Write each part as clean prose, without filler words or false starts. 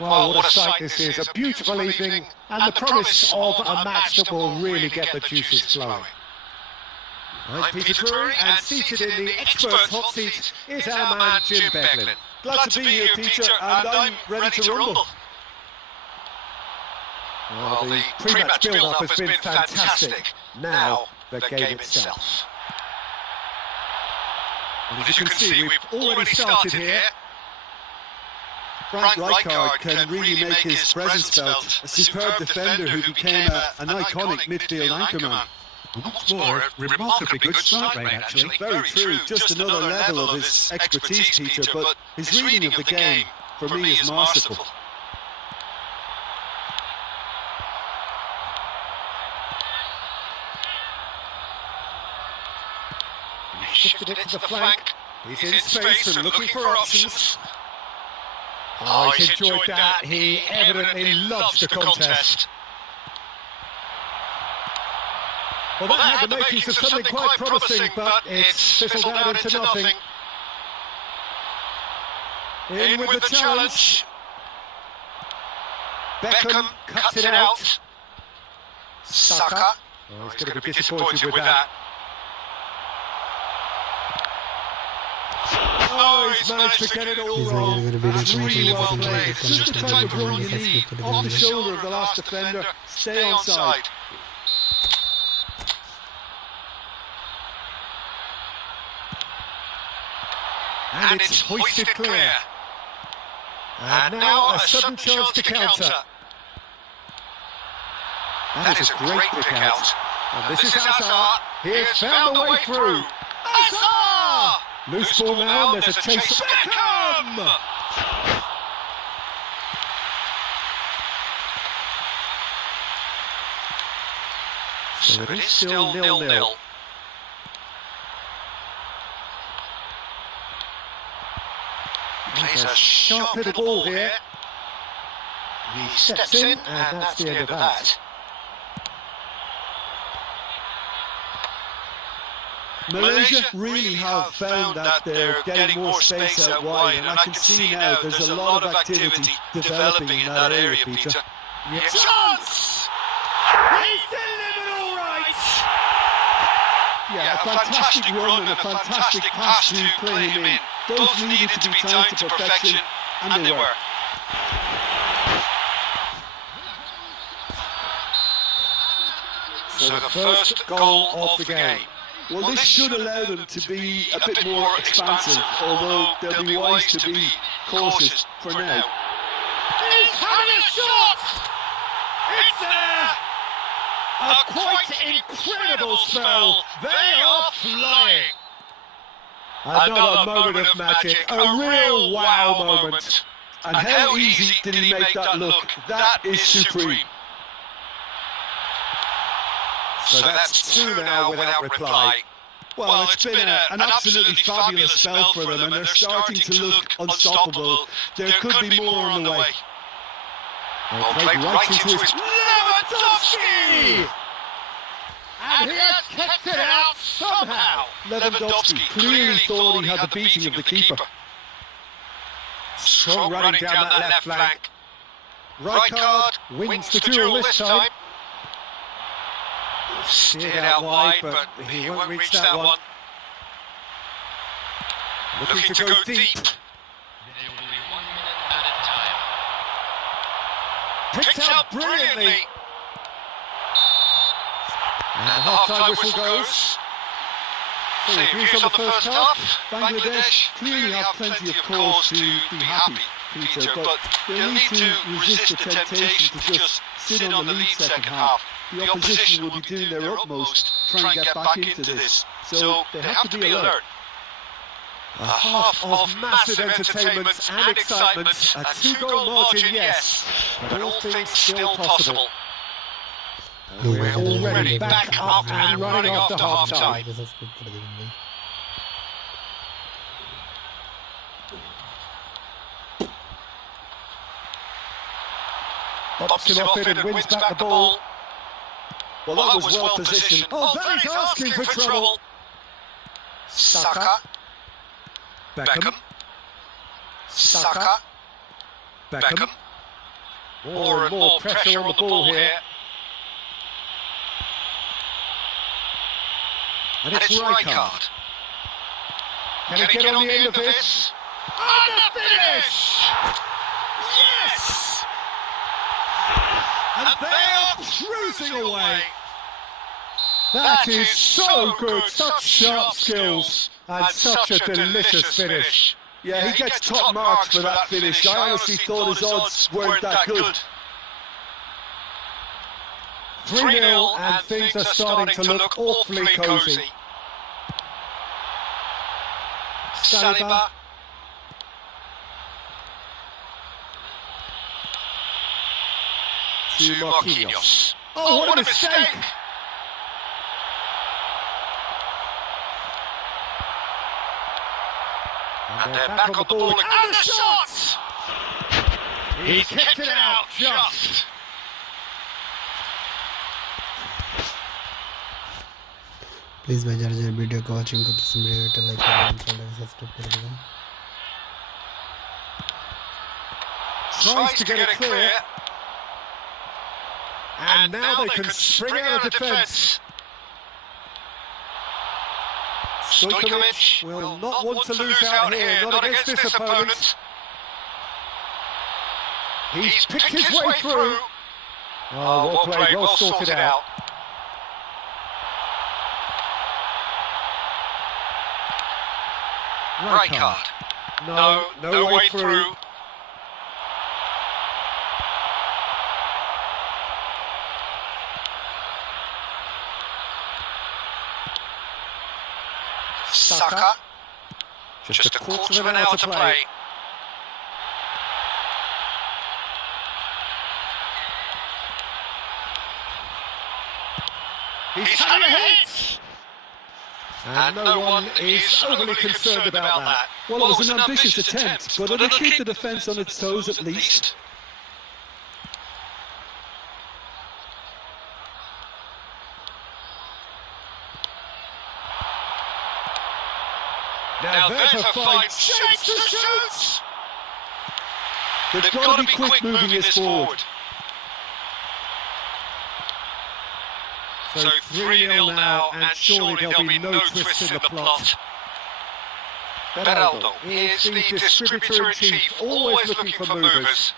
Well, what a sight this is. A beautiful evening and the promise of a match that will really get the juices flowing. I'm Peter Drury, and seated in the expert's hot seat is our man Jim Beglin. Glad to be here, Peter, and I'm ready to rumble. Well, the pre-match build-up has been fantastic. Now, the game itself. And as you can see, we've already started here. Frank Rijkaard can really make his presence felt, a superb defender who became an iconic midfield anchorman. What's more, a remarkably good strike rate, actually. Very true, just another level of his expertise, Peter, but his reading of the game, for me, is masterful. He shifted it to the flank. He's in space and looking for options. Oh, he's enjoyed that. He evidently loves the contest. Well, that had the makings of something quite promising, but it's fizzled out into nothing. In with the challenge. Beckham cuts it out. Saka. Oh, he's going to be disappointed with that. Oh, he's managed to get it all wrong. Really well played. Just the type of run you need. Off the shoulder of the last defender. Stay onside. And it's hoisted clear. And now a sudden chance to counter. That is a great kick out. And this is Hazard. He has found the way through. Hazard! Loose ball now, there's a chase. Beckham! So it is still 0-0. Plays a sharp little ball here. He steps in, and that's the end of that. Malaysia really have found that they're getting more space out wide, and I can see now there's a lot of activity developing in that area, Peter. Yes. Chance! He's delivered all right! Yeah, a fantastic run and a fantastic pass to play him in. Both needed to be timed to perfection, and they were. So the first goal of the game. Well, this should allow them to be a bit more expansive, although they'll be wise to be cautious for now. He's having a shot! It's there! A quite incredible spell. They are flying. Another moment of magic, a real wow moment. And how easy did he make that look? That is supreme. So that's two now without reply. Well, it's been an absolutely fabulous spell for them, and they're starting to look unstoppable. There could be more on the way. Well, played right into his... Lewandowski! And he has kept it out somehow. Lewandowski clearly thought he had the beating of the keeper. Strong running down that left flank. Rijkaard wins the duel this time. Steered out wide, but he won't reach that one. Looking to go deep. Picked out brilliantly. And the half-time whistle goes. So views on the first half. Bangladesh clearly have plenty of cause to be happy, Peter, but they'll need to resist the temptation to just sit on the lead second half. The opposition will be doing their utmost to try and get back into this, so they have to be alert. A half of massive entertainment and excitement, a two-goal margin, yes, but all things still possible. We're already back up and running after half-time. Bops him off it and wins back the ball. Well, that was well positioned. Oh, that is asking for trouble. Saka. Beckham. Saka. Beckham. More and more pressure on the ball here. And it's Rijkaard. Can he get on the end of this? And the finish! Yes! And they are cruising away. That is so good, such sharp skills, and such a delicious finish. Yeah, he gets top marks for that finish. I honestly thought his odds weren't that good. 3-0 and things are starting to look awfully cosy. Saliba. To Marquinhos. Oh, what a mistake! And they're back on the ball again. And the shot! He's kept it out just. Please भाई ज़रा ज़रा video को watching को किसी video like करें subscribe कर दें Tries to get it clear. And now they can spring out of defence. Stojkovic will not want to lose out here, not against this opponent. He's picked his way through. Oh, well played, well sorted out. Rijkaard. No way through. Saka. Just a quarter of an hour to play. He's had a hit! And no one is overly concerned about that. Well, it was an ambitious attempt, but it'll keep the defence on its toes at least. Now there's a fight, shapes to shoot! They've got to be quick moving this forward. So 3-0 now, and surely there'll be no twist in the plot. Beraldo is the distributor-in-chief, always looking for movers.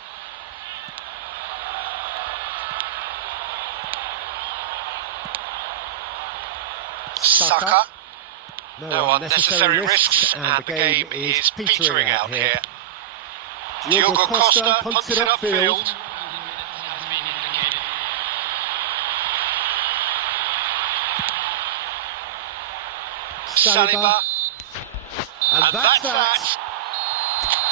Saka. No unnecessary risks, and the game is petering out here. Diogo Costa punts it upfield. Saliba. And that's that.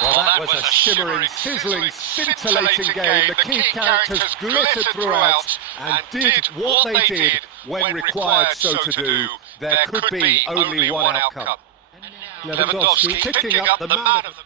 Well, that was a shimmering, sizzling, scintillating game. The key characters glittered throughout and did what they did when required so to do. there could be only one outcome. Lewandowski picking up the man of the...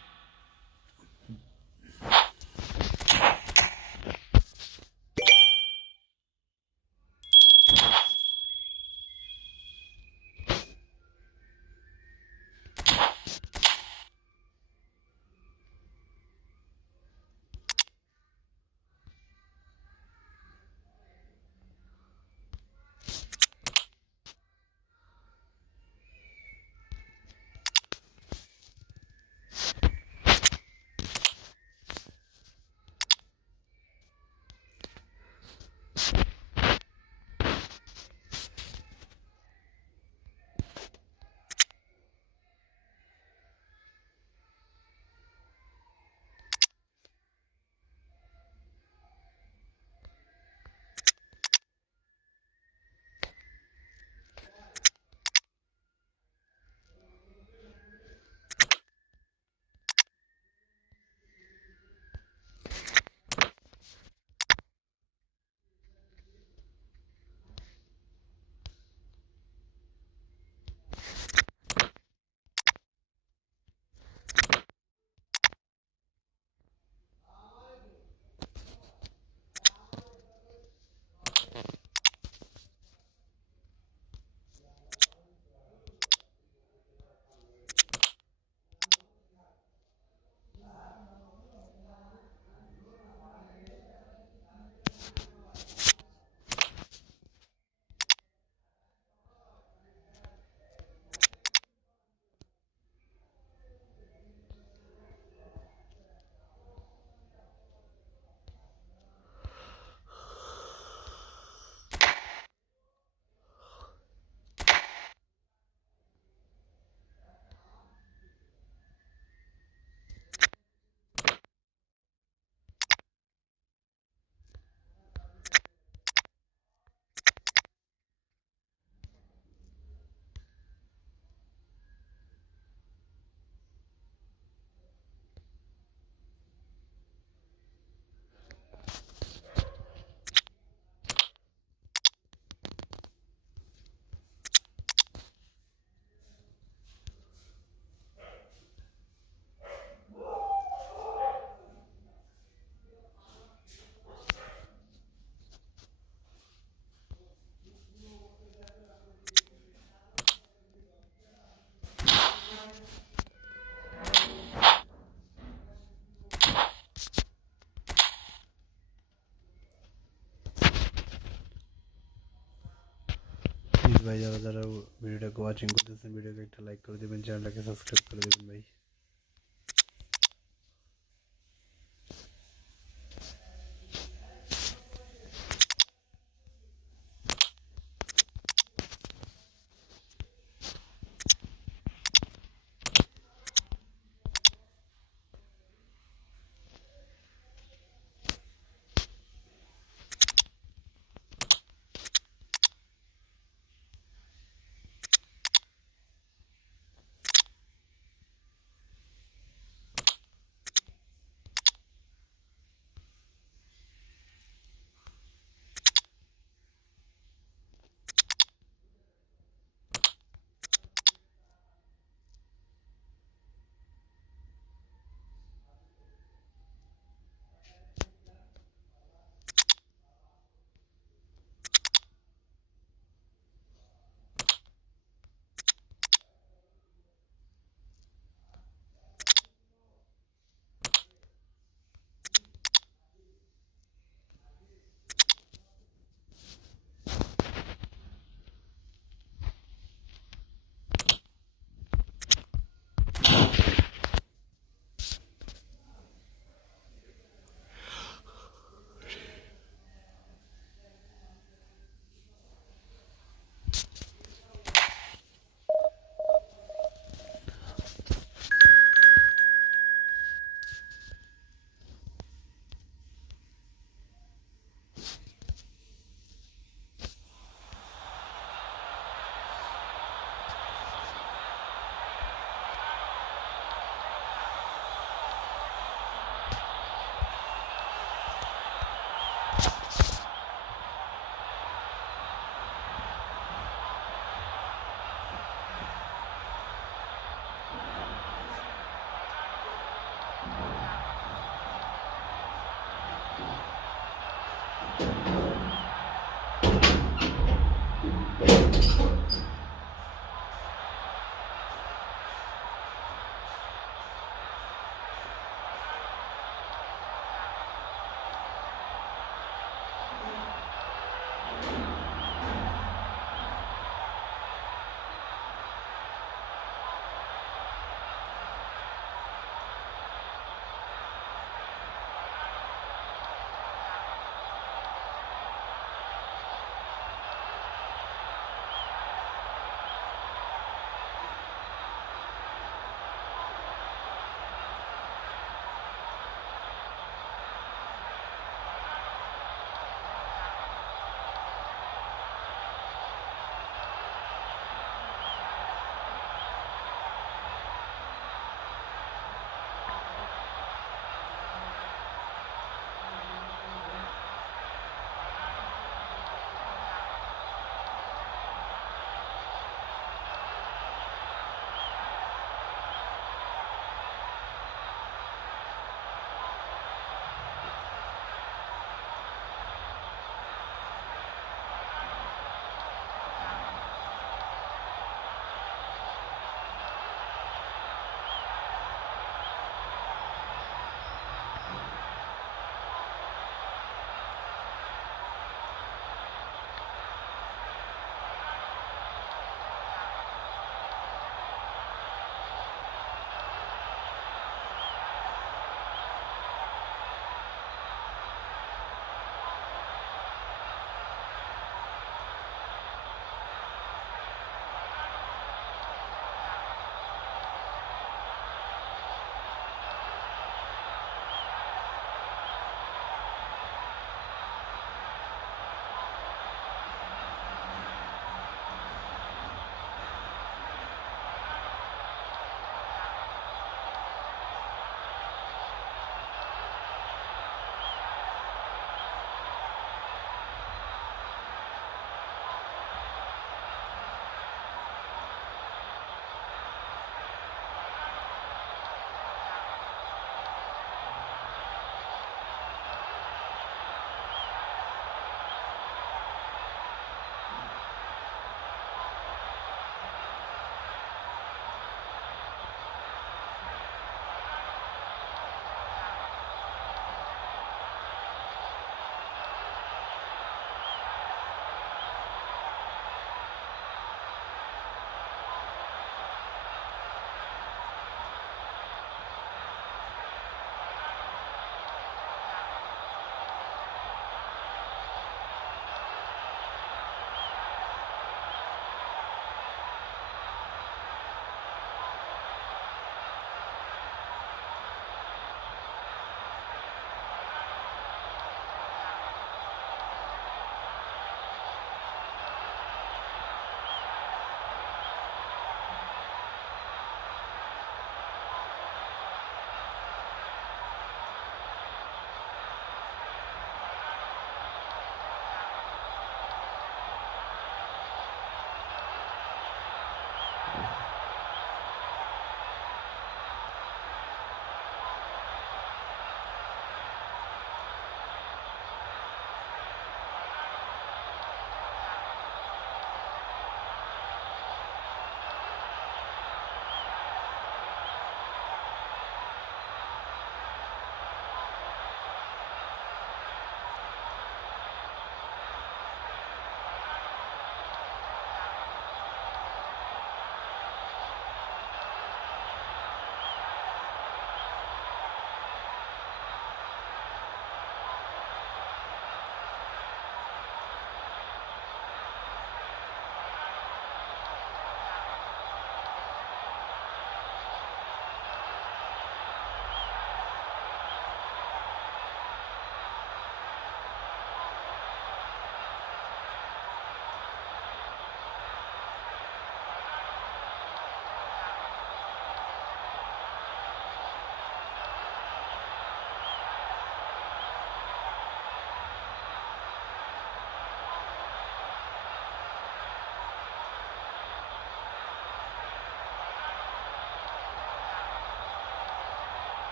भाई ज़्यादा video को watching करते हैं video को एक like कर दे channel के subscribe कर दे भाई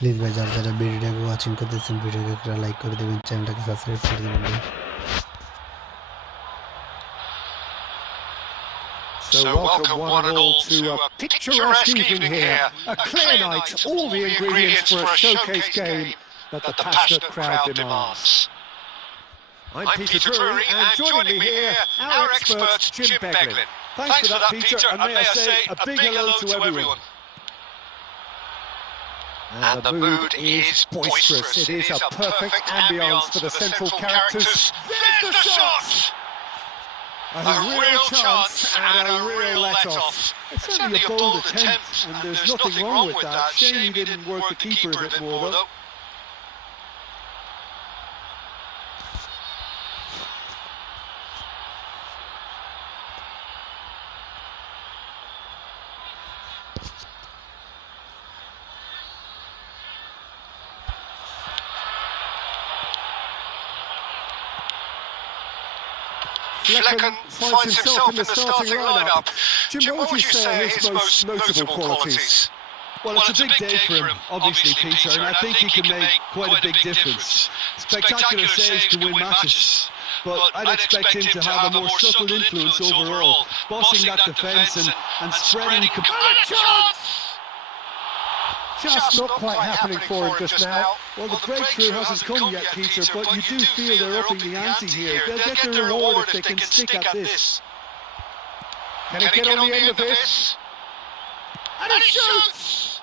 প্লিজ ভাই যারা যারা ভিডিওটাকে ওয়াচিং করতেছেন ভিডিওকে একটা লাইক করে দেবেন, চ্যানেলটাকে সাবস্ক্রাইব করে দেবেন ভাই। So welcome one and all to a picturesque evening here, a clear night, all the ingredients for a showcase game that the passionate crowd demands. I'm Peter Drury, and joining me here, our expert Jim Beglin. Thanks for that, Peter, and may I say a big hello to everyone. And the mood is boisterous. It is a perfect ambience for the central characters. There's the shot! A real chance and a real let-off. It's only a bold attempt, and there's nothing wrong with that. Shame he didn't work the keeper a bit more, though. Flecken finds himself in the starting lineup. Jim, what would you say are his most notable qualities? Well, it's a big day for him, obviously, Peter, and I think he can make quite a big difference. Spectacular saves to win matches, but I'd expect him to have a more subtle influence overall, bossing that defence and spreading... Just not quite happening for him just now. Well, the breakthrough hasn't come yet, Peter, but you do feel they're upping the ante here. They'll get their reward if they can stick at this. Can he get on the end of this? And he shoots!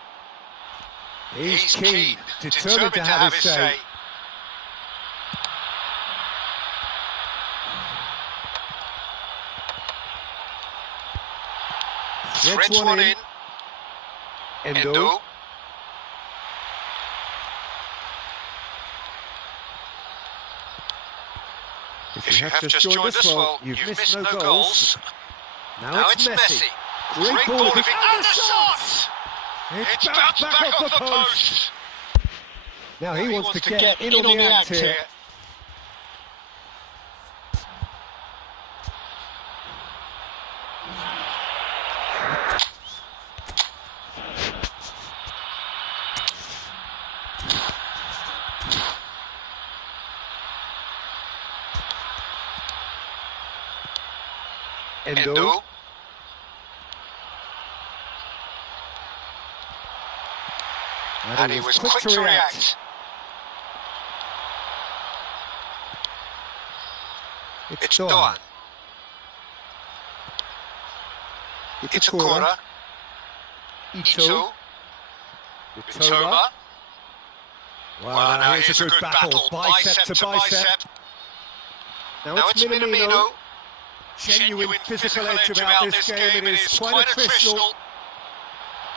He's keen, determined to have his say. Threads one in. Endo. If you have just joined us, well, you've missed no goals. Now it's Messi. Great ball, and the shot! It's bounced back off the post. Now he wants to get in on the act here. Endo. And he was quick to react. It's Doan. It's Akora. Ito. Utoma. Wow, now here's a good battle, bicep to bicep. Now it's Minamino. Genuine physical edge about this game, it is quite attritional.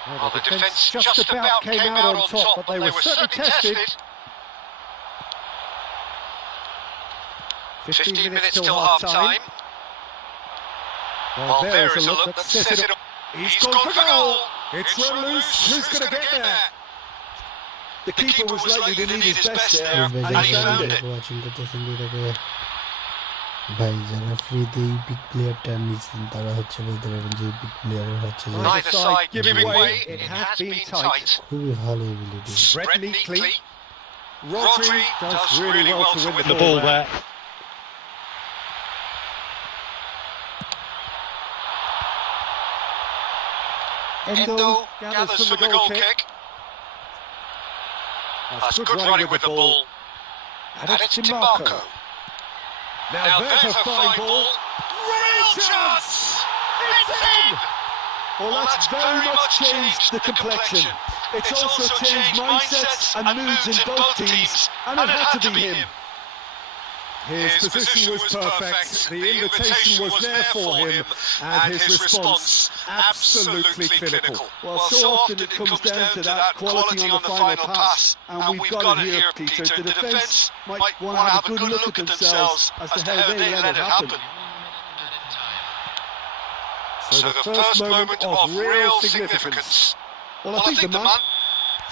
Well, the defence just about came out on top, but they were certainly tested. 15 minutes till half-time. Well, there is a look that says it all. He's gone for goal! It's run loose, who's going to get there? The keeper was likely to need his best there, and he found it. ভাই যারা ফ্রিতে এই big প্লেয়ারটা নিচ্ছেন তারা হচ্ছে বলতে পারেন যে বিগ প্লেয়ারের হচ্ছে যে খুবই ভালো ability. Rodri does really well to win the ball there. Endo gathers from the goal kick. That's good running with the ball. And it's DiMarco. Now there's a fine ball. Real chance! It's in! Well, that's very much changed the complexion. It's also changed mindsets and moods in both teams, and it had to be him. His position was perfect, the invitation was there for him, and his response absolutely clinical. Well, so often it comes down to that quality on the final pass, and we've got it here, Peter. The defence might want to have a good look at themselves as to how they let it happen. So the first moment of real significance. Well, I think the man...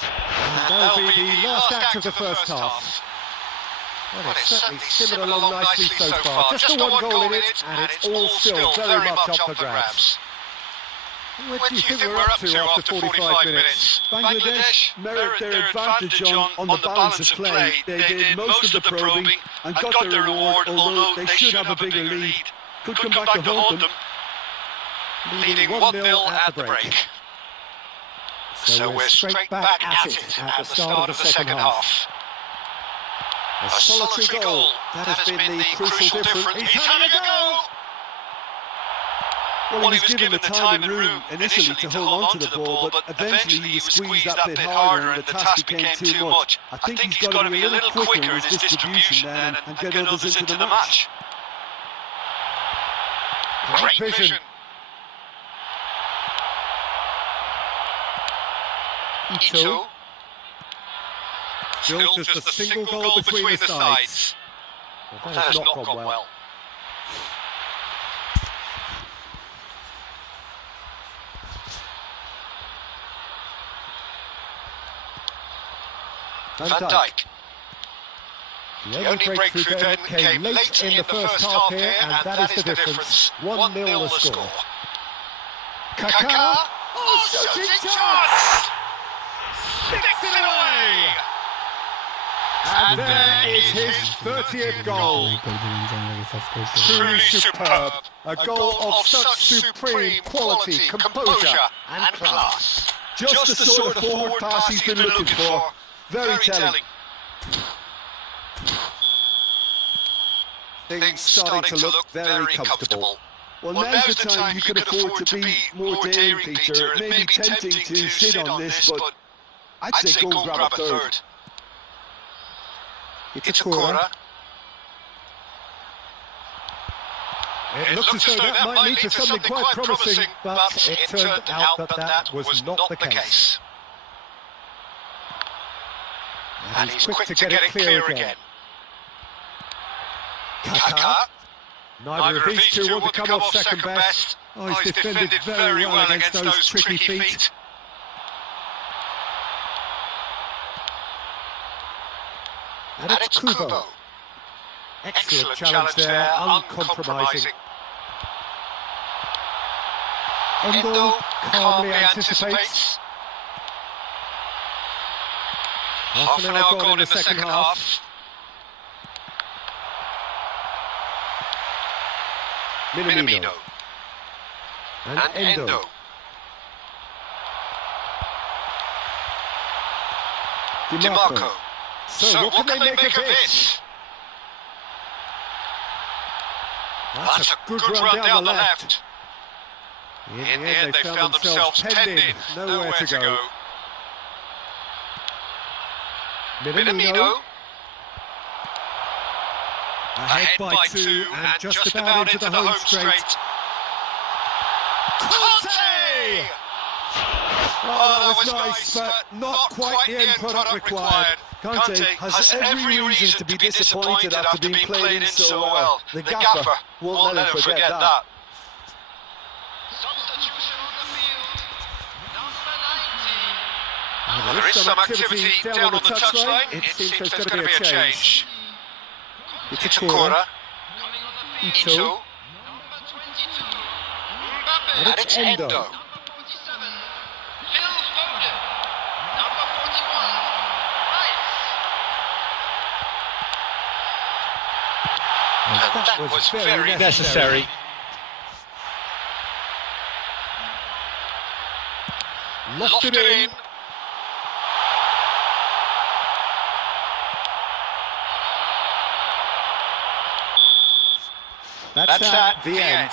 And that'll be the last act of the first half. Well, it's certainly simmered along nicely so far. Just the one goal in it, and it's all still very much up for grabs. Where do you think we're up to after 45 minutes? Bangladesh merit their advantage on the balance of play. They did most of the probing and got their reward, although they should have a bigger lead. Could come back to haunt them. Leading 1-0 at the break. So we're straight back at it at the start of the second half. A solitary goal. That has been the crucial difference. He's having a go! Well, he was given the time and room initially to hold on to the ball, but eventually he was squeezed that bit harder and the task became too much. I think he's got to be a little quicker in his distribution then and get others into the match. Great vision. Ito. Still just a single goal between the sides. Well, that has not gone well. Van Dijk. The only breakthrough then came late in the first half here, and that is the difference. 1-0 the score. Kaká. Oh, shooting chance! Sticks it away! And there is his 30th goal. Truly superb. A goal of such supreme quality, composure and class. Just the sort of forward pass he's been looking for. Very telling. Things starting to look very comfortable. Well, now's the time you can afford to be more daring, Peter. It may be tempting to sit on this, but I'd say go and grab a third. It's a corner. It looks as though that might lead to something quite promising, but it turned out that that was not the case. And he's quick to get it clear again. Kaká. Neither of these two want to come off second best. Oh, he's defended very well against those tricky feet. And it's Kubo. Excellent challenge there, uncompromising. Endo calmly anticipates. Half an hour gone in the second half. Minamino. And Endo. DiMarco. So what can they make of this? That's a good run down the left. In the end, they found themselves penned in, nowhere to go. Minamino. Ahead by two and just about into the home straight. Conte! Oh, that was nice, but not quite the end product required. Conte has every reason to be disappointed after being played in so well. The gaffer won't let him forget that. There is some activity down on the touchline. It seems there's going to be a change. It's a corner. Ito. And it's Endo. And that was very necessary. Locked it in. That's that, the end.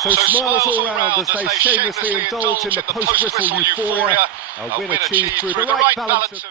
So smiles all round as they shamelessly indulge in the post-whistle euphoria. A win achieved through the right balance of...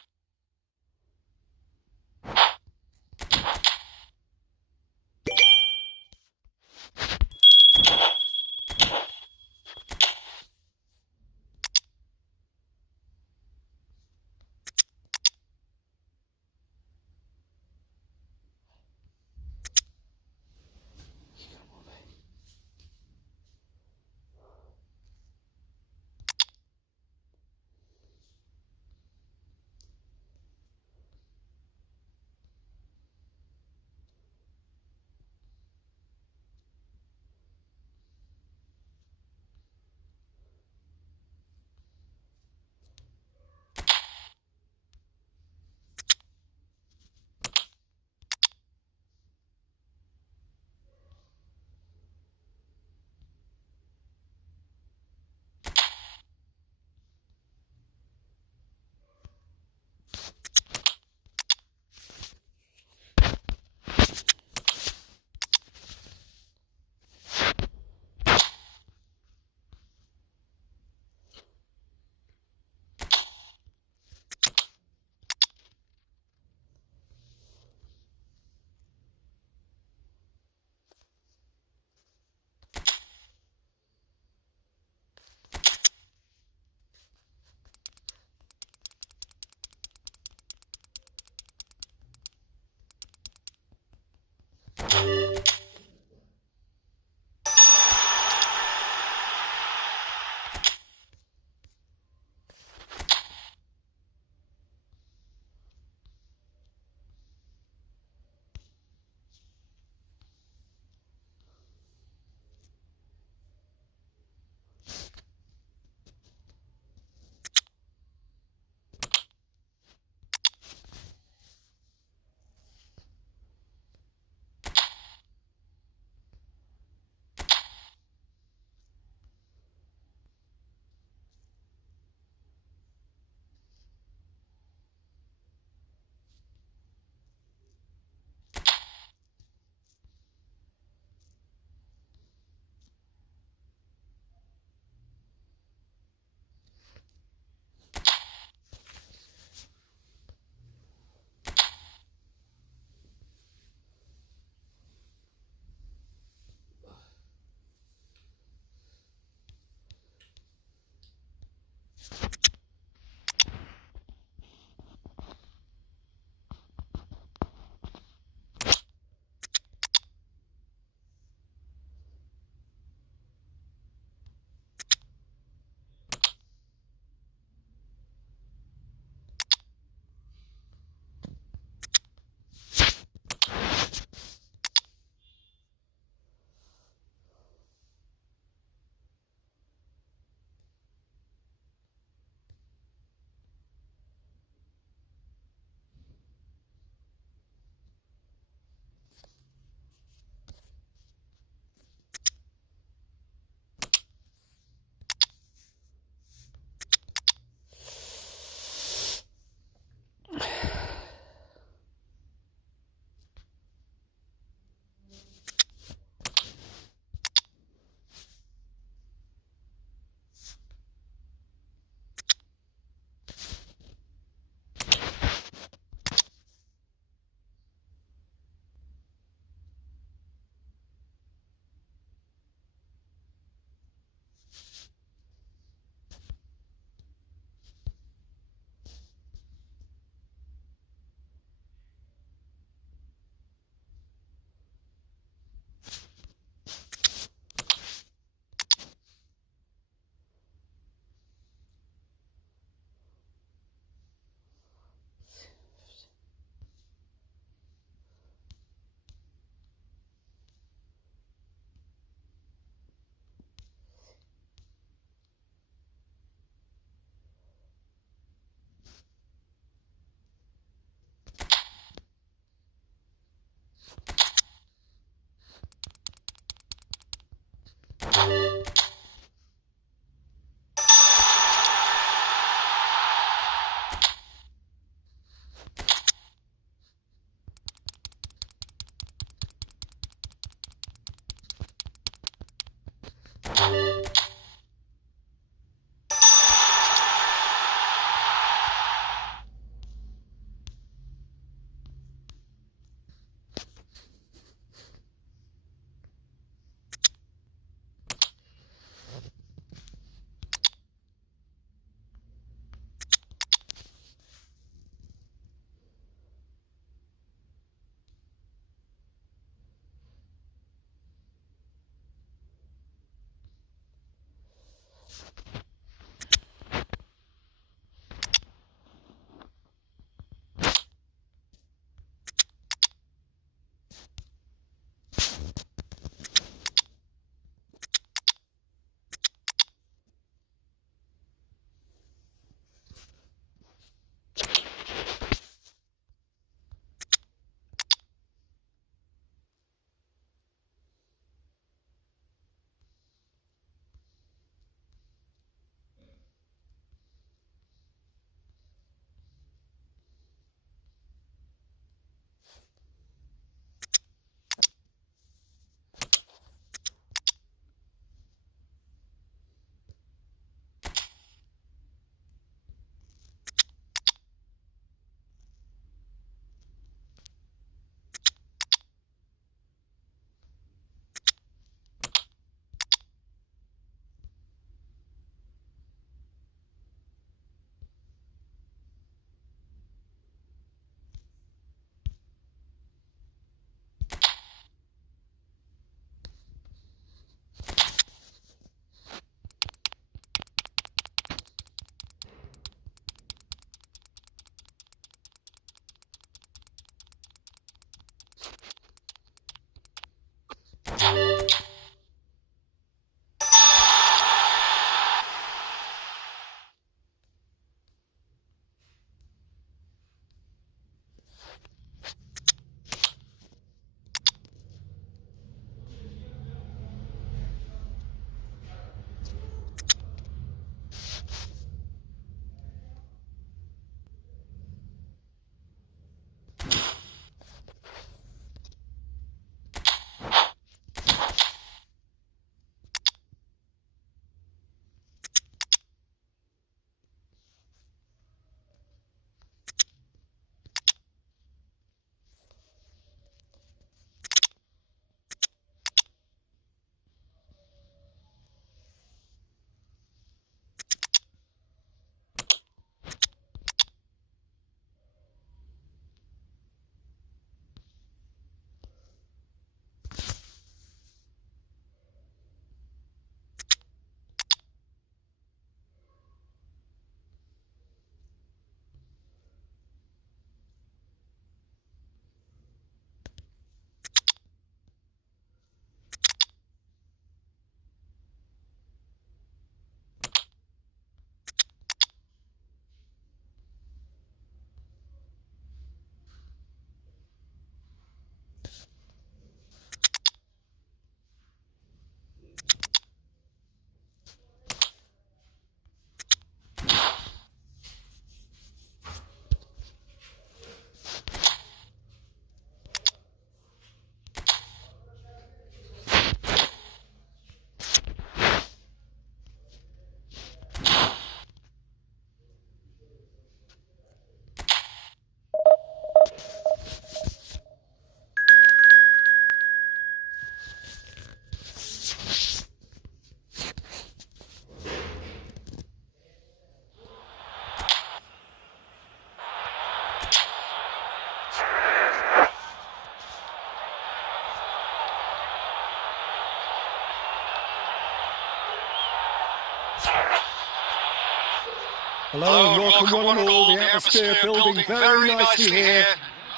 Hello, welcome one and all. The atmosphere building very nicely here.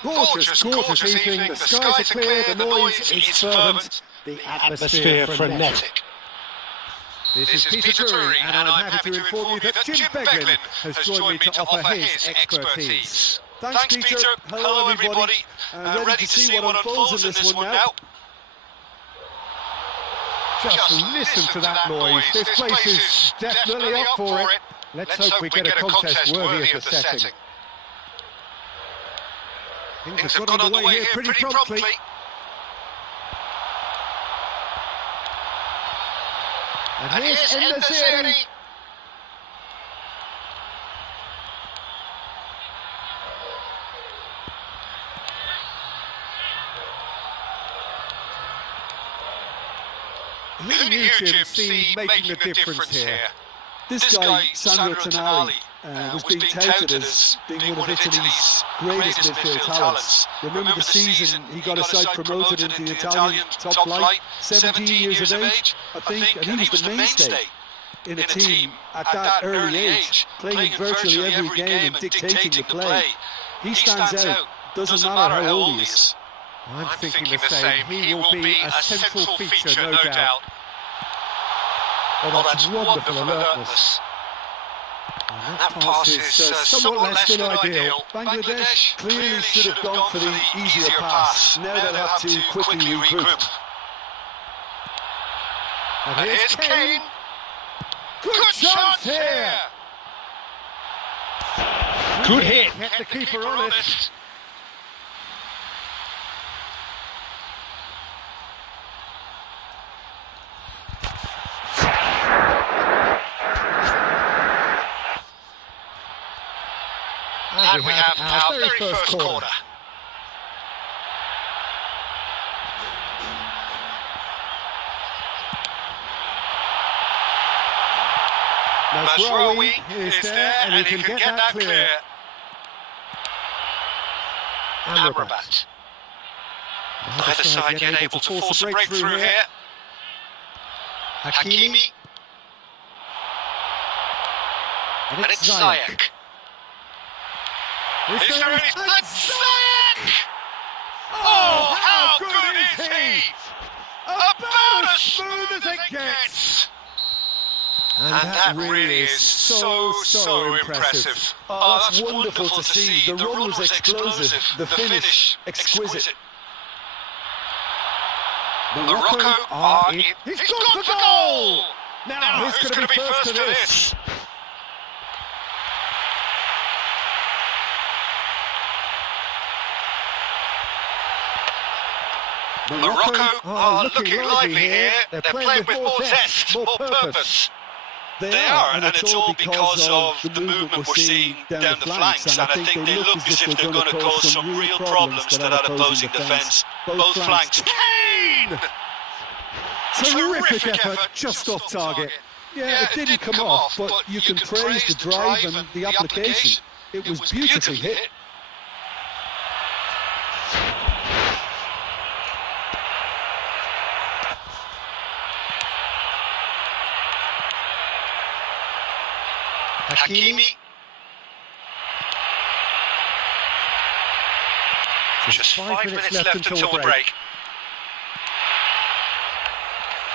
Gorgeous evening. The skies are clear, the noise is fervent, the atmosphere frenetic. This is Peter Drury, and I'm happy to inform you that Jim Beglin has joined me to offer his expertise. Thanks, Peter. Hello, everybody. Ready to see what unfolds in this one now. Just listen to that noise. This place is definitely up for it. Let's hope we get a contest worthy of the setting. Things have got underway here pretty promptly. And here's Endazeri. Who do you see making the difference here? This guy, Samuel Tonali, was being touted as being one of Italy's greatest midfield talents. Remember the season he got a side promoted into the Italian top flight, 17 years of age, I think, and he was the mainstay in a team at that early age, playing virtually every game and dictating the play. He stands out, doesn't matter how old he is. I'm thinking the same. He will be a central feature, no doubt. Oh, that's wonderful alertness. And that pass is somewhat less than ideal. Bangladesh clearly should have gone for the easier pass. Now they'll have to quickly regroup. And here's Kane. Good chance here. Good hit. Kept the keeper honest. And we have our very first corner. Mazraoui is there, and he can get that clear. Amrabat. Neither side yet able to force a breakthrough here. Hakimi. And it's Ziyech. Is there any... That's Ziyech! Oh, how good is he? About as smooth as it gets. And that really is so impressive. Oh, that's wonderful to see. The run was explosive, the finish exquisite. Morocco are in. He's gone for goal! Now, who's going to be first to this? Morocco are looking lively here. They're playing with more zest, more purpose. They are, and it's all because of the movement we're seeing down the flanks, and I think they look as if they're going to cause some real problems to that opposing defence. Both flanks. Kane! Terrific effort, just off target. Yeah, it didn't come off, but you can praise the drive and the application. It was beautifully hit. Hakimi. Just 5 minutes left until the break.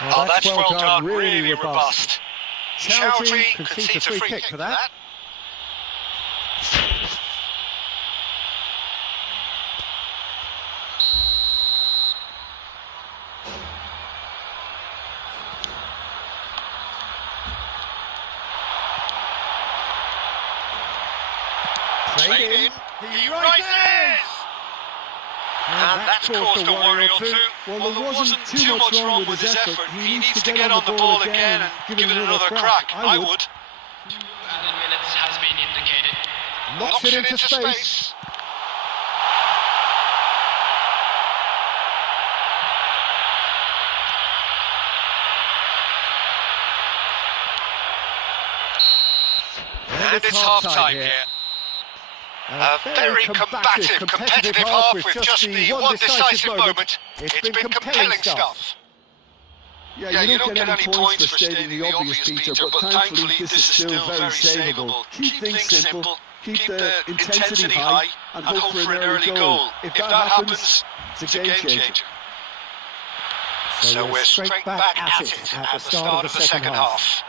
Oh, that's well done, really robust. Chowdhury concedes a free kick for that. Played in. He rises! And that's caused a worry or two. Well, there wasn't too much wrong with his effort. He needs to get on the ball again and give it another crack. I would. 2 added minutes has been indicated. Knocks it into space. And it's half-time here. A very combative, competitive half with just the one decisive moment. It's been compelling stuff. Yeah, you don't get any points for stating the obvious, Peter, but thankfully this is still very savable. Keep things simple, keep the intensity high, and hope for an early goal. If that happens, it's a game changer. So we're straight back at it at the start of the second half.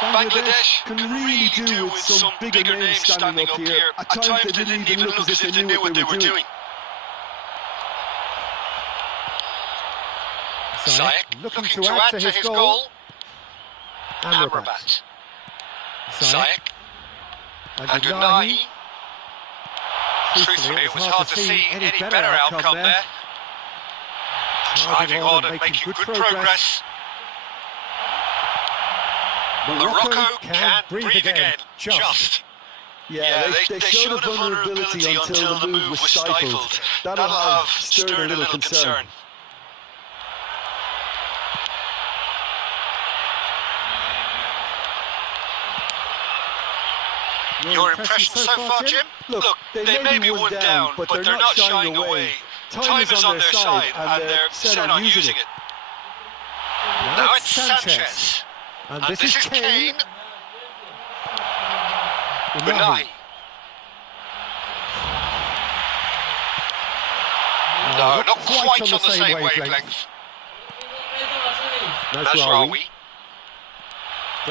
Bangladesh can really do with some bigger names standing up here. At times they didn't even look as if they knew what they were doing. Zayek looking to add to his goal. Amrabat. Zayek. And Unahi. Truthfully, it was hard to see any better outcome there. Driving on and making good progress. Morocco can breathe again, just. Yeah, they showed a vulnerability until the move was stifled. That'll have stirred a little concern. Your impression so far, Jim? Look, they may be one down, but they're not shying away. Time is on their side, and they're set on using it. Now it's Sanchez. And this is Kane. Unahi. No, not quite on the same wavelength. Nasraoui.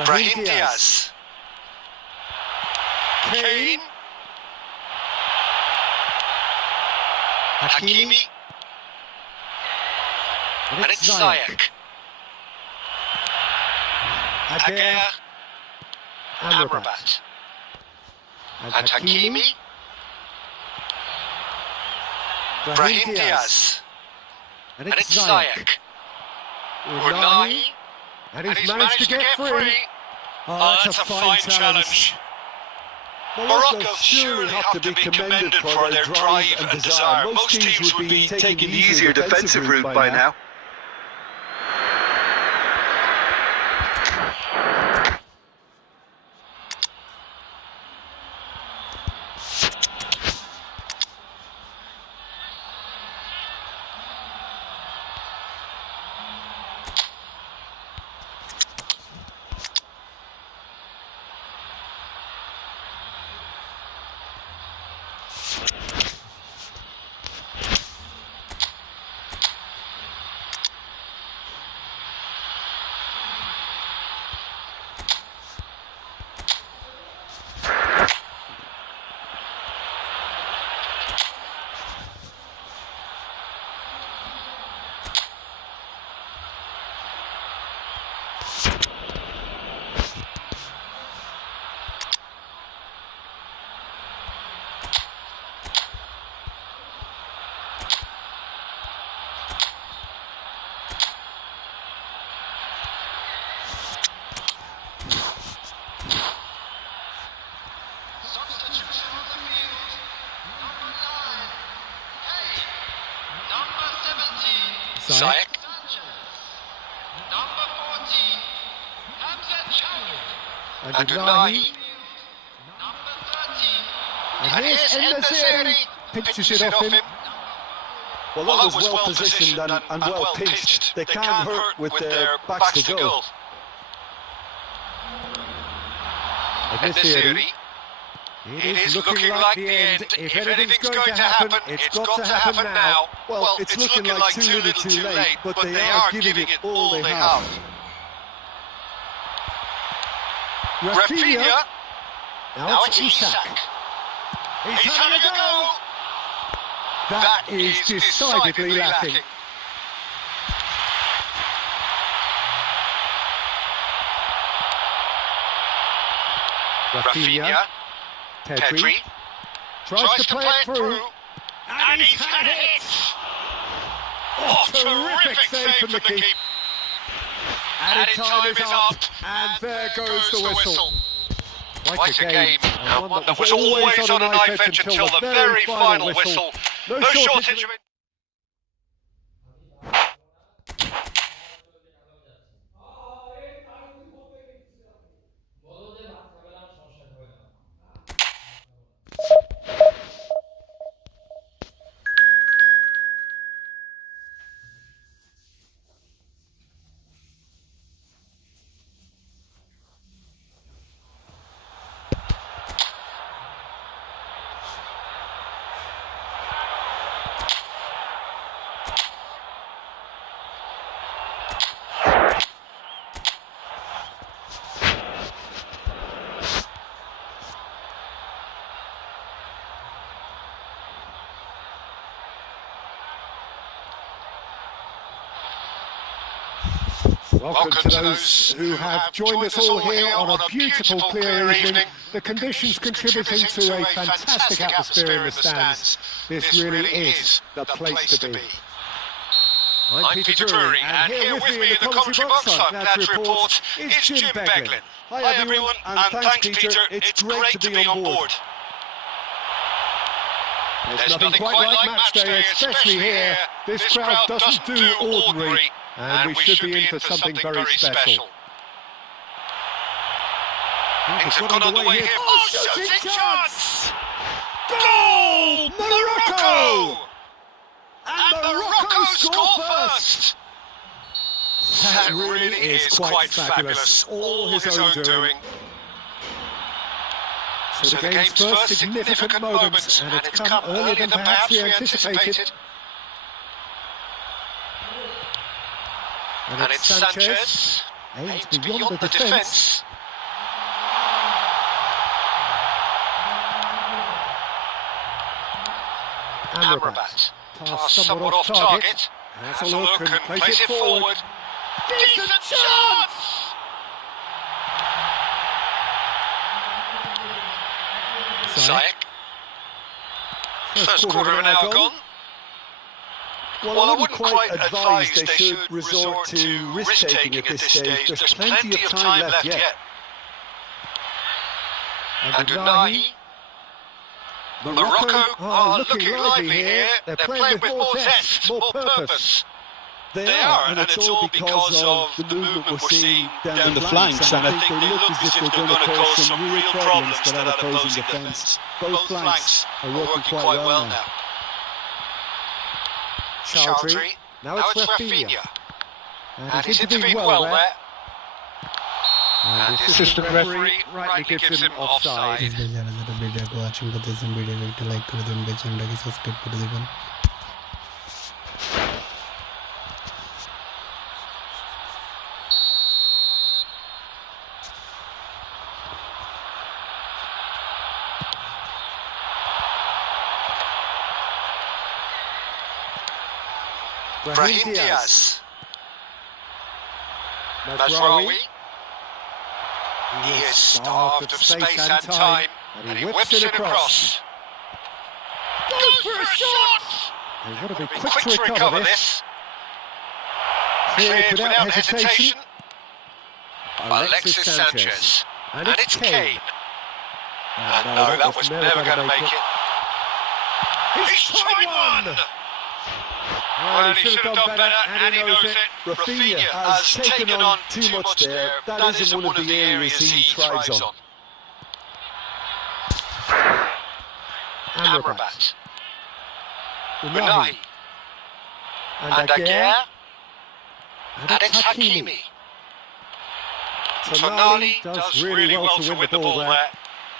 Brahim Diaz. Kane. Hakimi. And it's Zayek. Aguirre. Amrabat. And Hakimi. Brahim Diaz. And it's Zayek. Unahi. And he's managed to get free. Oh, that's a fine challenge. Morocco surely have to be commended for their drive and desire. Most teams would be taking the easier defensive route by now. Zayek. And Unahi. And here's En-Nesyri. Pinches it off him. Well, that was well positioned and well pinched. They can't hurt with their backs to goal. En-Nesyri. It is looking like the end. If anything's going to happen, it's got to happen now. Well, it's looking like too little too late, but they are giving it all they have. Rafinha. Now it's Isak. He's having a go. That is decidedly lacking. Rafinha. Pedri tries to play it through, and he's had it! Oh, terrific save from the keeper. Added time is up, and there goes the whistle. Quite a game, and one that was always on a knife edge until the very final whistle. No shortage of it. Welcome to those who have joined us all here on a beautiful, clear evening. The conditions contributing to a fantastic atmosphere in the stands. This really is the place to be. I'm Peter Drury, and here with me in the commentary box, I'm glad to report, is Jim Beglin. Hi everyone, and thanks Peter, it's great to be on board. There's nothing quite like match day, especially here. This crowd doesn't do ordinary, and we should be in for something very special. Things have got underway here. Oh, shooting chance! Goal! Morocco! And Morocco score first! That really is quite fabulous. All his own doing. So the game's first significant moment, and it's come earlier than perhaps we anticipated. And it's Sanchez, aims beyond the defence. Amrabat, pass somewhat off target. Has a look and plays it forward. Decent chance! Ziyech. First quarter of an hour gone. Well, I wouldn't quite advise they should resort to risk-taking at this stage. There's plenty of time left yet. And Unai. Morocco are looking lively here. They're playing with more zest, more purpose. They are, and it's all because of the movement we're seeing down the flanks, and I think they look as if they're going to cause some real problems to that opposing defence. Both flanks are working quite well now. Chowdhury, now it's Rafinha. And he's intervened well there. And the assistant referee rightly gives him offside. Brahim Diaz. Mazraoui. He is starved of space and time, and he whips it across. Goes for a shot! They've got to be Quick to recover this. Cleared without hesitation. Alexis Sanchez. And it's Kane. And no, that was never going to make it. He's tried one! Well, he should have done better, and he knows it. Rafinha has taken on too much there. That isn't one of the areas he thrives on. Amrabat. Unai. And Aguirre. And it's Hakimi. Tonali does really well to win the ball there.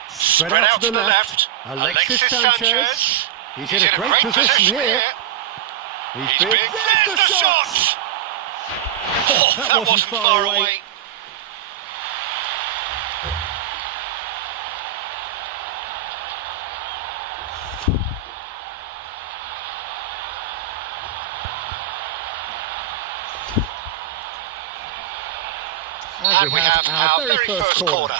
Spread out to the left. Alexis Sanchez. He's in a great position here. He's big. There's the shot! Oh, that wasn't far away. And we have our very first corner.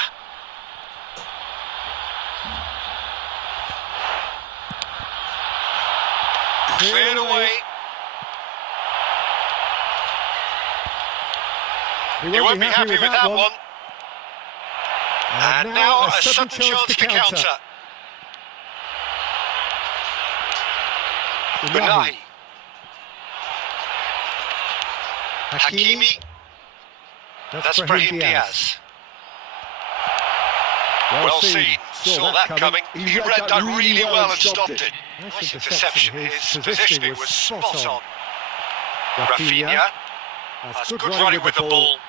Cleared away. He won't be happy with that one. And now a sudden chance to counter. Unai. Hakimi. That's Brahim Diaz. Well seen. Saw that coming. He read that really well and stopped it. Nice interception. His positioning was spot on. Rafinha has good running with the ball.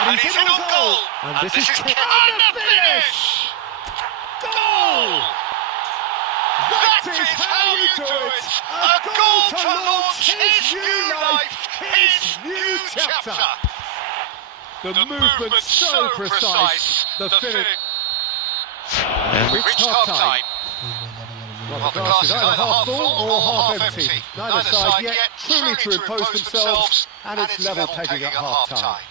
And he's in on goal. And this is Kane. And the finish! Goal! That is how you do it! A goal to launch his new life, his new chapter! The movement so precise, the finish. And reached half-time. Well, the glass is either half full or half empty. Neither side yet truly to impose themselves, and it's level pegging at half-time.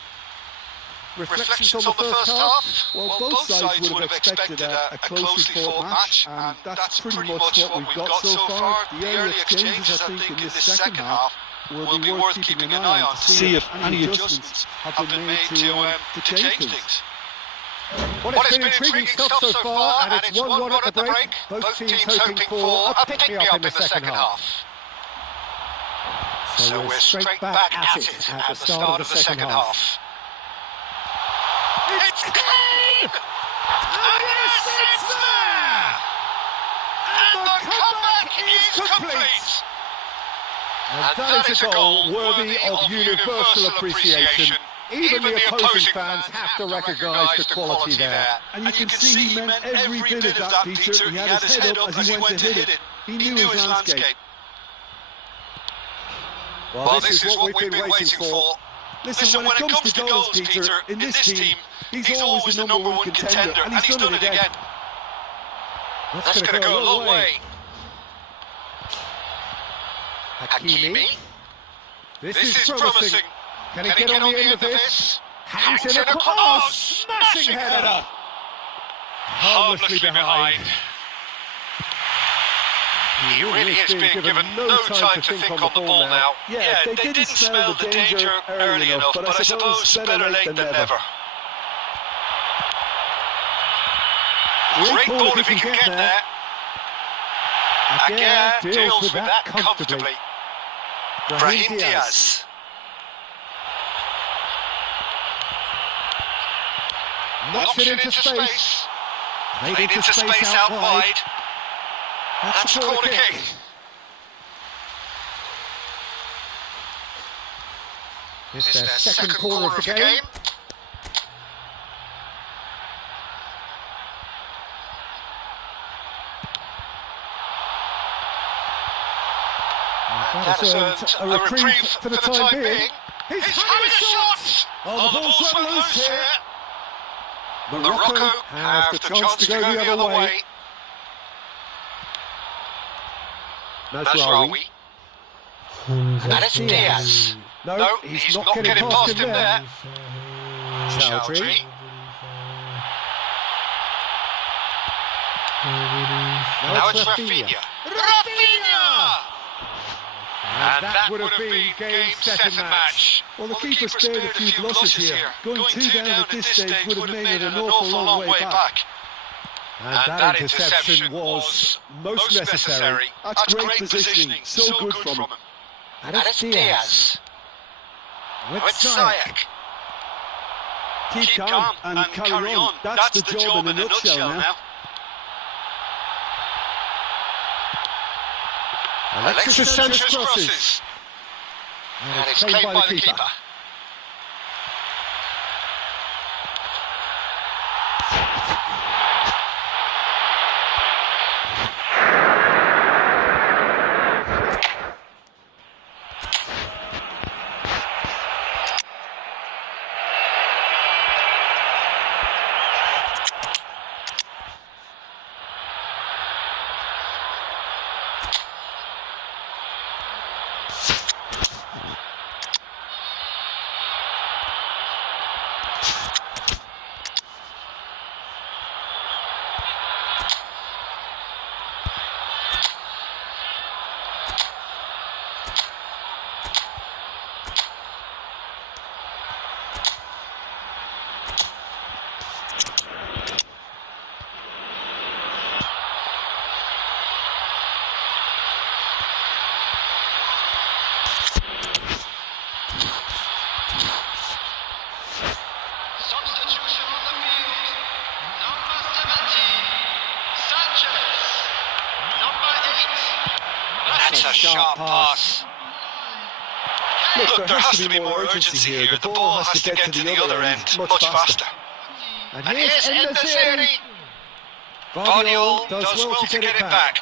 Reflections on the first half? Well, both sides would have expected a closely fought match, and that's pretty much what we've got so far. The early exchanges, I think, in this second half will be worth keeping an eye on to see if any adjustments have been made to change things. Well, it's been intriguing stuff so far, and it's 1-1 at the break. Both teams hoping for a pick-me-up in the second half. So we're straight back at it at the start of the second half. It's clean! And yes, it's there! And the comeback is complete! And that is a goal worthy of universal appreciation. Even the opposing fans have to recognise the quality there. And you can see he meant every bit of that, Peter. He had his head up as he went to hit it. He knew his landscape. Well, this is what we've been waiting for. Listen, when it comes to goals, Peter, in this team, he's always the number one contender, and he's done it again. That's going to go a long way. Hakimi. This is promising. Can he get on the end of this? Hangs in a cross! Smashing header! Harmlessly behind. He really is being given no time to think on the ball now. Yeah, they didn't smell the danger early enough, but I suppose better late than never. Great ball if he can get there. Again deals with that comfortably. Brahim Diaz. Knocks it into space. Played into space out wide. That's a corner kick. It's their second corner of the game. That has earned a reprieve for the time being. He's having a shot! Oh, the ball's run loose here. Morocco have the chance to go the other way. Mazraoui. And it's Diaz. No, he's not getting past him there. Chowdhury. Now it's Rafinha. Rafinha! And that would have been game, set and match. Well, the keeper spared a few losses here. Going 2 down at this stage would have made it an awful long way back. And that interception was most necessary. That's great positioning, so good from him. And it's Diaz. With Ziyech. Keep calm and carry on. That's the job in a nutshell now. Alexis Sanchez crosses. And it's played by the keeper. That's a sharp pass. Look, there has to be more urgency here. The ball has to get to the other end much faster. And here's En-Nesyri. Guardiola does well to get it back.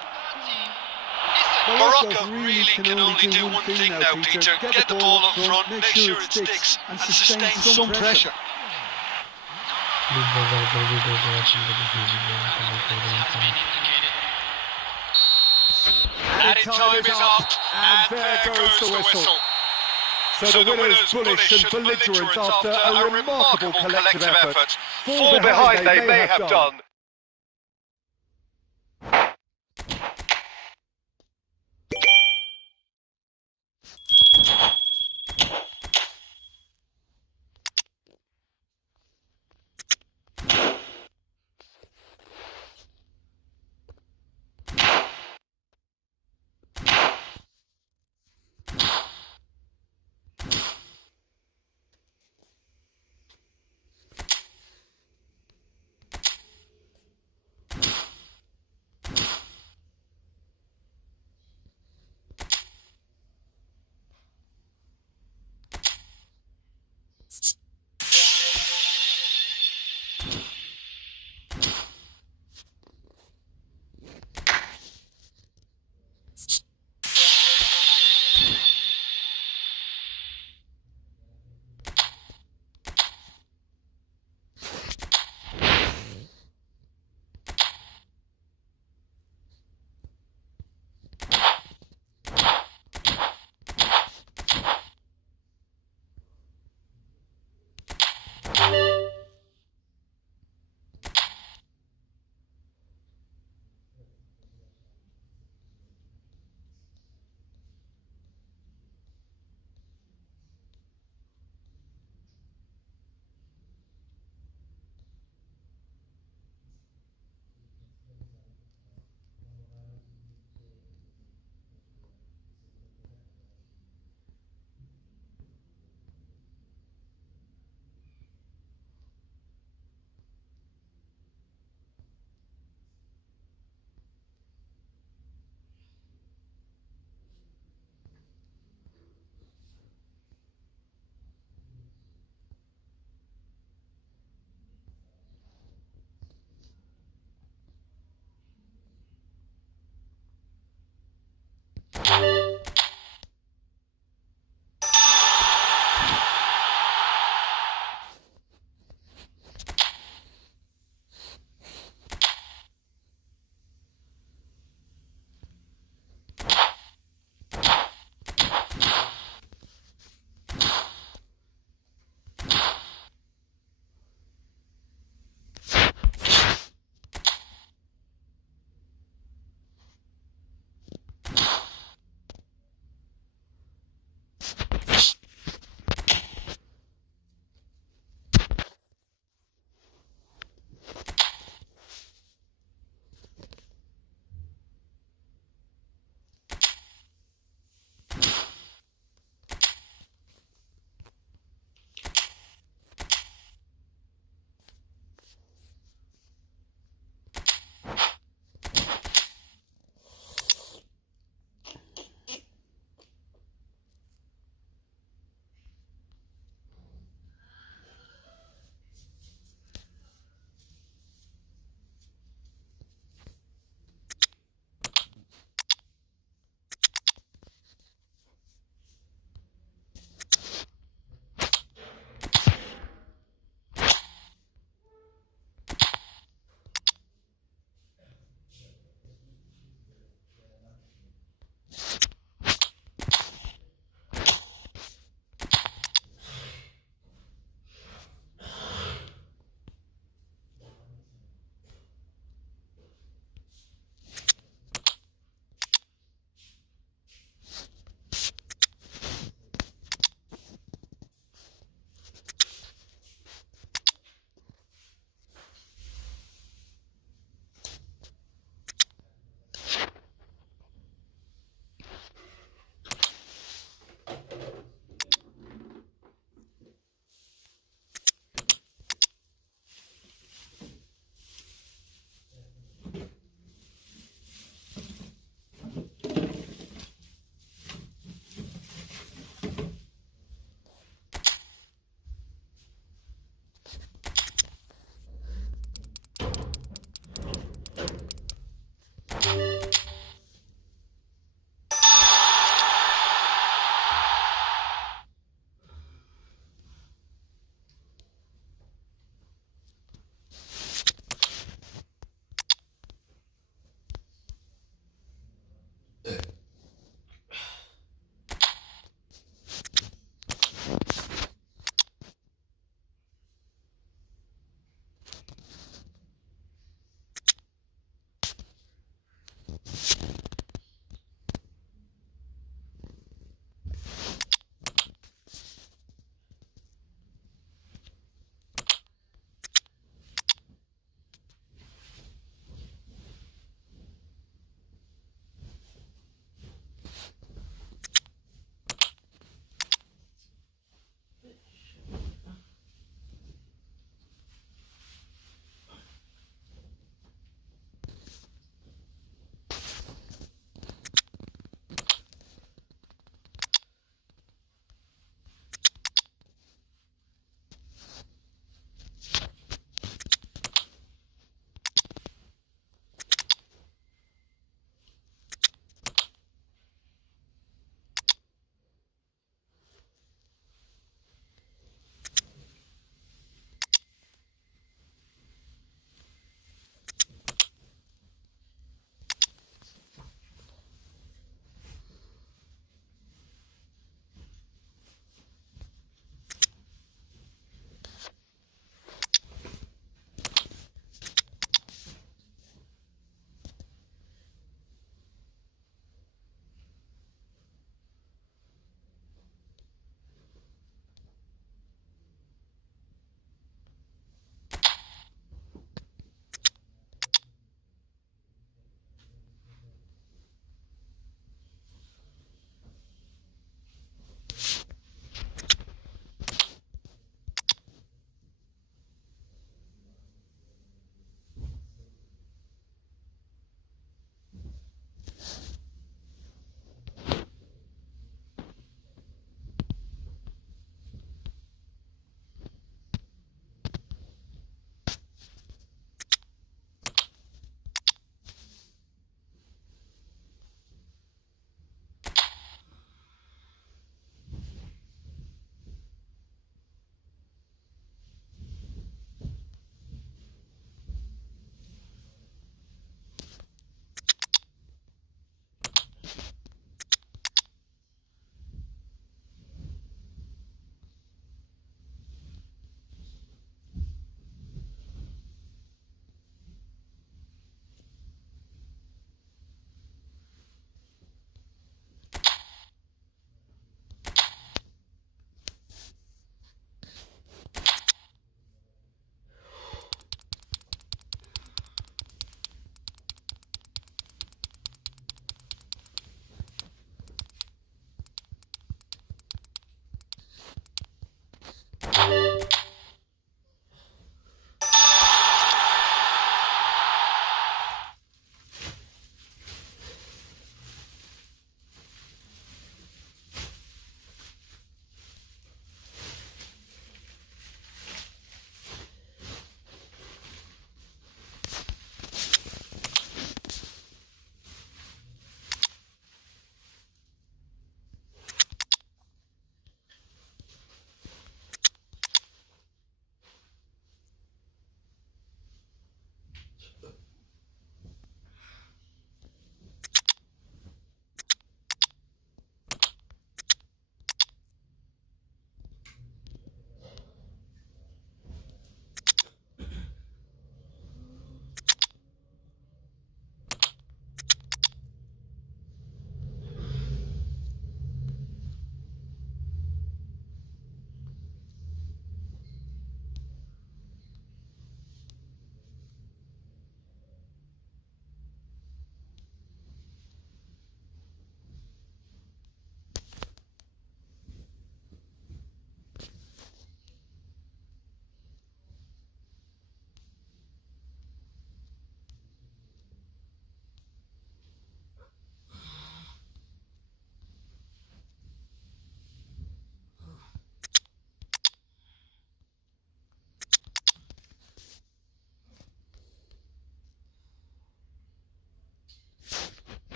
Morocco really can only do one thing now, Peter. Get the ball up front, make sure it sticks, and sustain some pressure. Added time is up, and there goes the whistle. So the winners bullish and belligerent after a remarkable collective effort. Fall behind they may have done.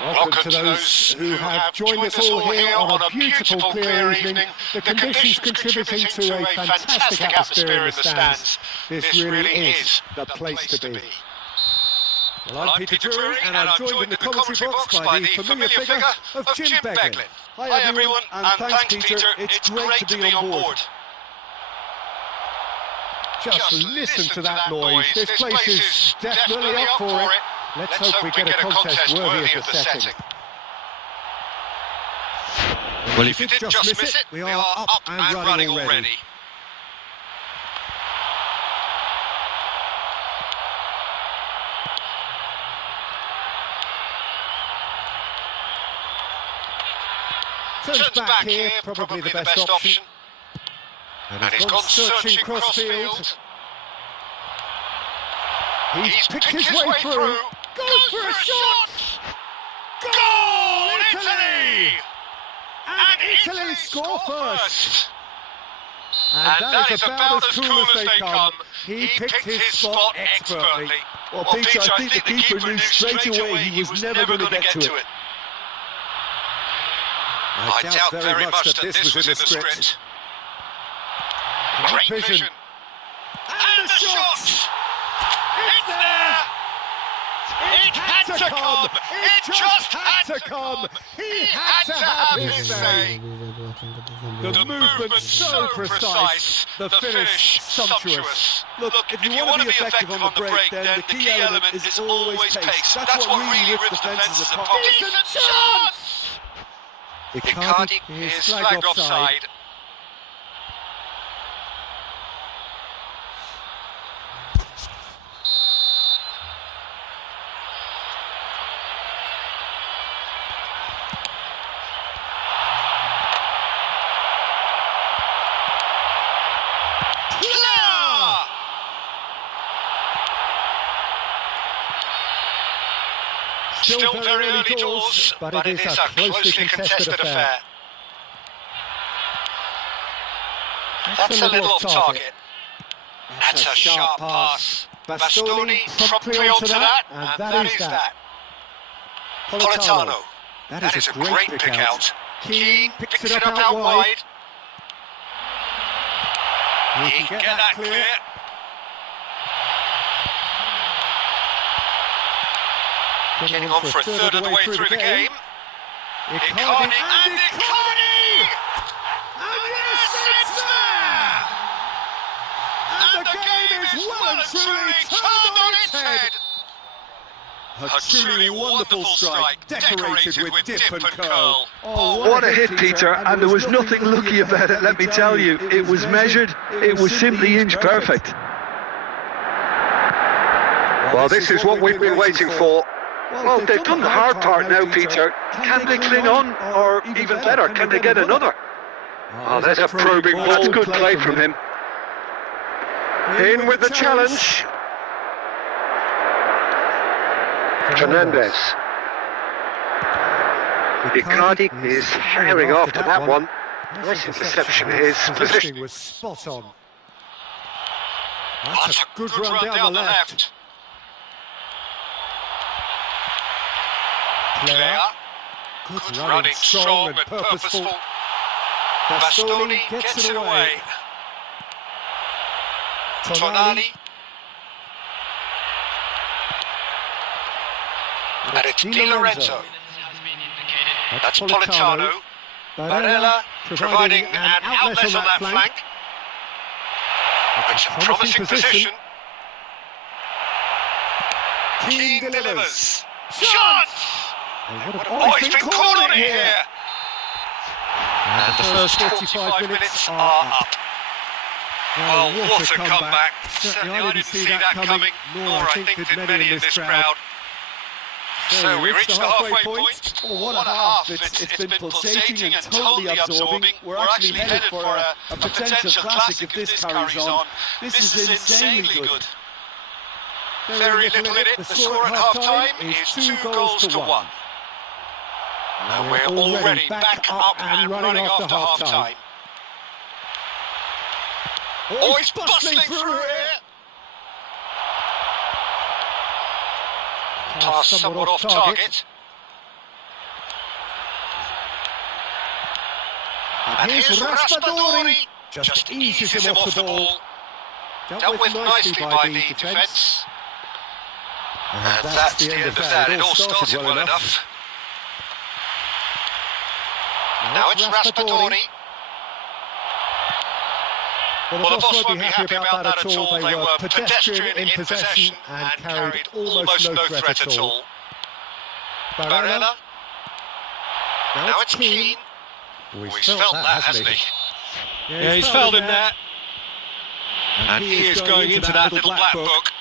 Welcome to those who have joined us all here on a beautiful, clear evening. The conditions contributing to a fantastic atmosphere in the stands. This really is the place to be. Well, I'm Peter Drury, and I'm joined in the commentary box by the familiar figure of Jim Beglin. Hi everyone, and thanks Peter. It's great to be on board. Just listen to that noise. This place is definitely up for it. Let's hope we get a contest worthy of the setting. Well, if you did just miss it, we are up and running already. Turns back here, probably the best option. And he's gone searching crossfield. He's picked his way through. Goes for a shot! Goal, Italy! And Italy score first. And that is about as cool as they come. He picked his spot expertly. Well, Peter, I think the keeper knew straight away he was never going to get to it. I doubt very much that this was in the script. Great vision. And the shot! It's there! It had to come! It just had to come! He had to have his say! The movement so precise, the finish sumptuous. Look, if you want to be effective on the break, then the key element is always pace. That's what really rips defences apart. Decent chance! Icardi is flagged offside. Still very early doors, but it is a closely contested affair. That's a little off target. That's a sharp pass. Bastoni promptly onto that, and that is that. Politano. That is a great pick out. Keane picks it up out wide. He can get that clear. Getting on for a third of the way through the game. Icardi and Icardi! And yes, it's there! And the game is well and truly turned on its head. A truly wonderful strike, decorated with dip and curl. Oh, what a hit, Peter, and there was nothing lucky about it, let me tell you. It was measured, it was simply inch perfect. Well, this is what we've been waiting for. Well, they've done the hard part now, Peter. Can they cling on, or even better, can they get another? Oh, there's a probing ball. That's good play from him. In with the challenge. Fernandez. Icardi is herring off to that one. Nice interception, his position was spot on. That's a good run down the left. Player. Good running, strong and purposeful. Bastoni gets it away. Tonali. And it's Di Lorenzo. That's Politano. Barella providing an outlet on that flank. It's a promising position. Keane delivers. Shot! Oh, he's been caught on it here! And the first 45 minutes are up. Well, what a comeback. Certainly I didn't see that coming, nor I think did many in this crowd. So we reached the halfway point. Oh, what a half. It's been pulsating and totally absorbing. We're actually headed for a potential classic if this carries on. This is insanely good. Very little in it. The score at half-time is 2 goals to 1. And we're already back up and running after half-time. Oh, he's bustling through here! Pass somewhat off target. And here's Raspadori. Just eases him off the ball. Dealt with nicely by the defence. And that's the end of that. It all started well enough. Now it's Raspadori. Well, the boss won't be happy about that at all. They were pedestrian in possession and carried almost no threat at all. Garena. Now it's Keane. He's felt that, hasn't he? Yeah, he's felt him there. And he is going into that little black book.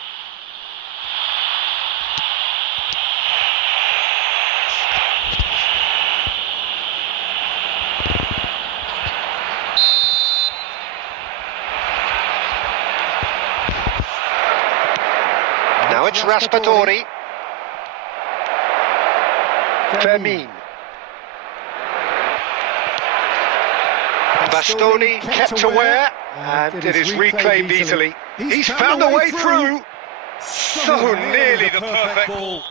Now it's Raspadori. Fermin. Bastoni kept aware, and it is reclaimed easily. He's found a way through. So nearly the perfect ball.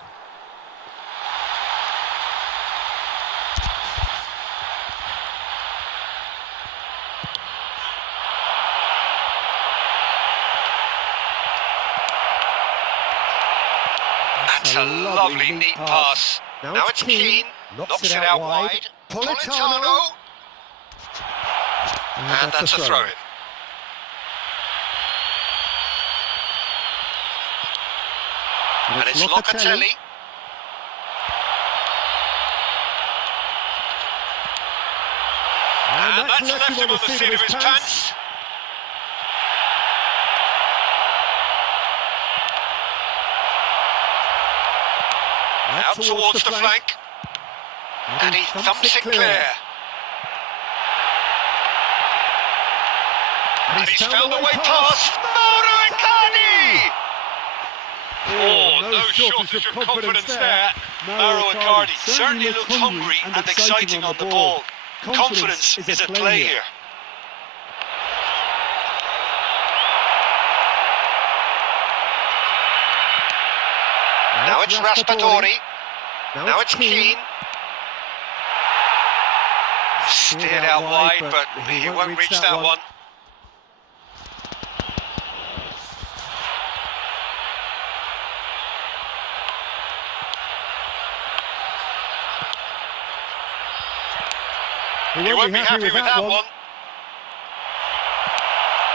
That's a lovely, neat pass. Now it's Keane. Knocks it out wide. Politano. And that's a throw-in. And it's Locatelli. And that's left him on the seat of his pants. Out towards the flank. And he thumps it clear. And he's found the way past Mauro Icardi! Oh, no shortage of confidence there. Mauro Icardi certainly looked hungry and exciting on the ball. Confidence is at play here. Now it's Raspadori. Now it's Keane. Steered out wide, but he won't reach that one. He won't be happy with that one.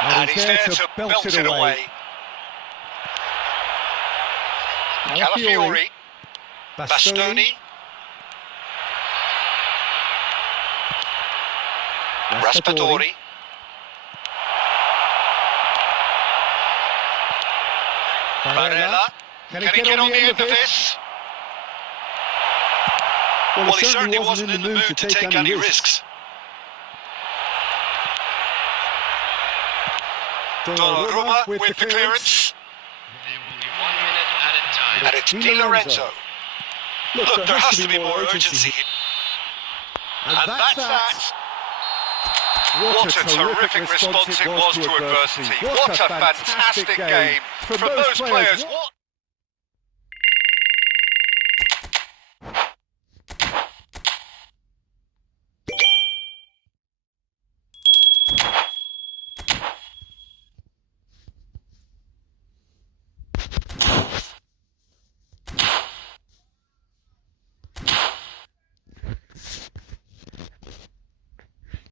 And he's there to belt it away. Calafiori. Bastoni. Raspadori. Barella. Can he get on the end of this? Well, he certainly wasn't in the mood to take any risks. Donnarumma with the clearance. And it's Di Lorenzo. Look, there has to be more urgency here. And that's that. What a terrific response it was to adversity. What a fantastic game from those players.